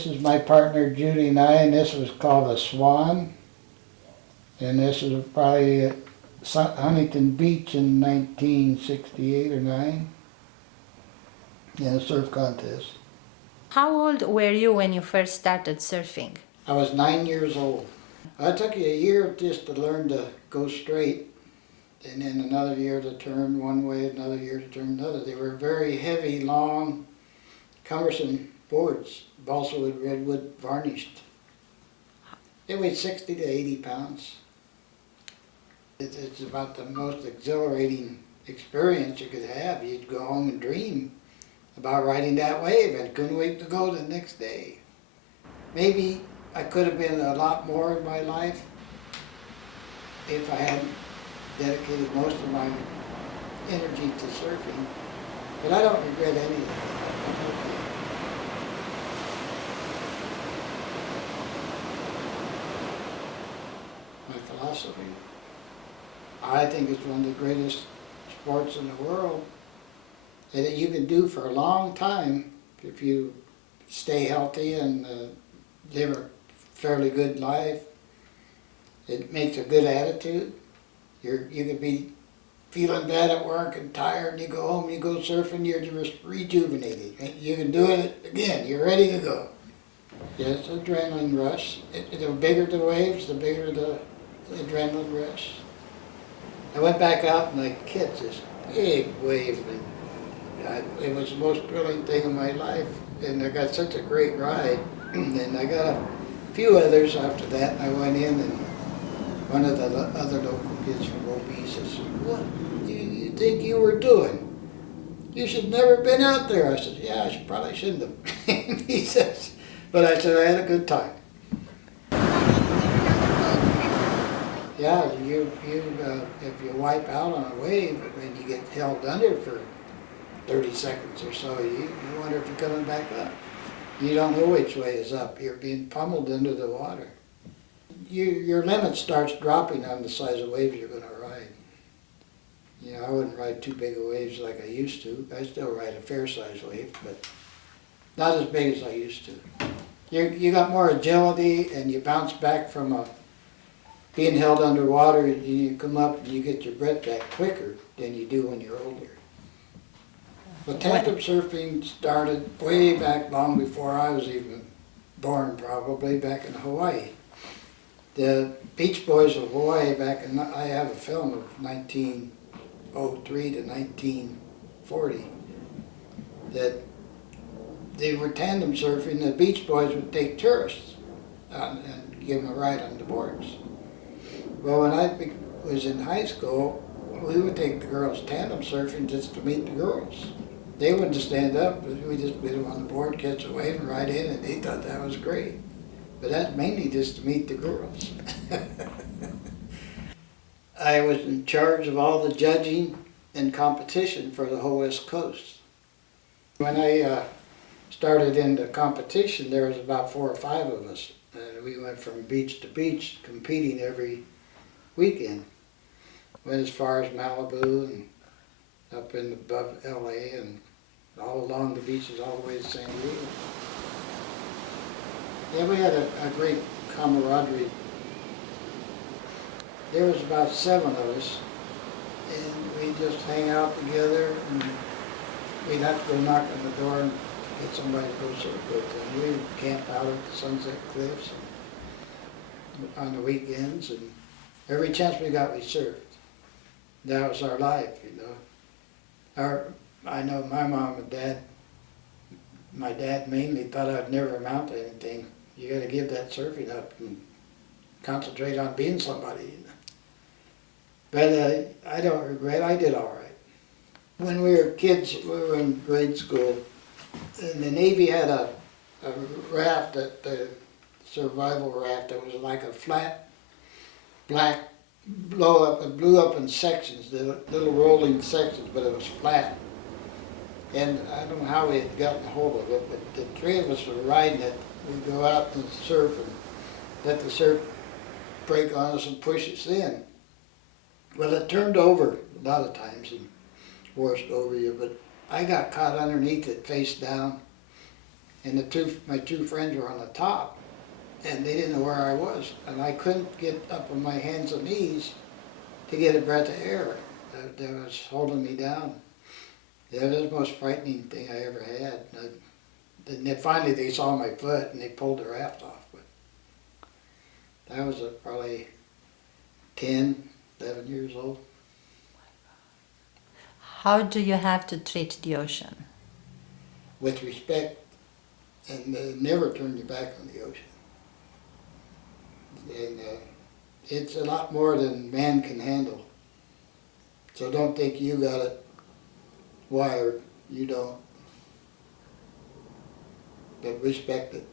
This is my partner Judy and I, and this was called a Swan. And this was probably at Huntington Beach in 1968 or 9 in a surf contest. How old were you when you first started surfing? I was 9 years old. It took you a year just to learn to go straight, and then another year to turn one way, another year to turn another. They were very heavy, long, cumbersome boards, balsa wood, redwood, varnished. They weighed 60 to 80 pounds. It's about the most exhilarating experience you could have. You'd go home and dream about riding that wave and couldn't wait to go the next day. Maybe I could have been a lot more in my life if I hadn't dedicated most of my energy to surfing, but I don't regret any of it. I'm okay. My philosophy, I think it's one of the greatest sports in the world, and that you can do for a long time if you stay healthy and live a fairly good life. It makes a good attitude. You can be feeling bad at work and tired, and you go home, you go surfing, you're just rejuvenated. You can do it again, you're ready to go. Yeah, it's an adrenaline rush. The bigger the waves, the bigger the adrenaline rush. I went back out and I catch this big wave, and it was the most thrilling thing in my life, and I got such a great ride. And I got a few others after that, and I went in, and one of the other local kids from OB says, "What do you think you were doing? You should never have been out there." I said, "Yeah, probably shouldn't have." He says, but I said, "I had a good time." Yeah, if you wipe out on a wave and you get held under for 30 seconds or so, you wonder if you're coming back up. You don't know which way is up. You're being pummeled into the water. Your limit starts dropping on the size of waves you're going to ride. You know, I wouldn't ride too big of waves like I used to. I still ride a fair size wave, but not as big as I used to. You got more agility, and you bounce back from being held underwater. You come up and you get your breath back quicker than you do when you're older. But tandem surfing started way back, long before I was even born, probably, back in Hawaii. The Beach Boys of Hawaii I have a film of 1903 to 1940, that they were tandem surfing. The Beach Boys would take tourists and give them a ride on the boards. Well, when I was in high school, we would take the girls tandem surfing just to meet the girls. They wouldn't stand up, but we just put them on the board, catch a wave, and ride in, and they thought that was great. But that's mainly just to meet the girls. I was in charge of all the judging and competition for the whole West Coast. When I started in the competition, there was about 4 or 5 of us, and we went from beach to beach competing every weekend. Went as far as Malibu and up in above LA and all along the beaches all the way to San Diego. Yeah, we had a great camaraderie. There was about 7 of us, and we just hang out together, and we'd have to go knock on the door and get somebody to go surf with. And we would camp out at the Sunset Cliffs on the weekends, and every chance we got, we surfed. That was our life, you know. I know my mom and dad, my dad mainly thought I'd never amount to anything. You got to give that surfing up and concentrate on being somebody. You know? But I don't regret. I did all right. When we were kids, we were in grade school, and the Navy had a raft, the survival raft, that was like a flat, black, it blew up in sections, the little rolling sections, but it was flat. And I don't know how we had gotten a hold of it, but the 3 of us were riding it. We'd go out and surf and let the surf break on us and push us in. Well, it turned over a lot of times and washed over you, but I got caught underneath it face down, and my two friends were on the top, and they didn't know where I was, and I couldn't get up on my hands and knees to get a breath of air. That was holding me down. That was the most frightening thing I ever had. And then finally they saw my foot and they pulled the raft off. But I was probably 10, 11 years old. How do you have to treat the ocean? With respect, and never turn your back on the ocean. And it's a lot more than man can handle. So don't think you got it wired. You don't. But respect it.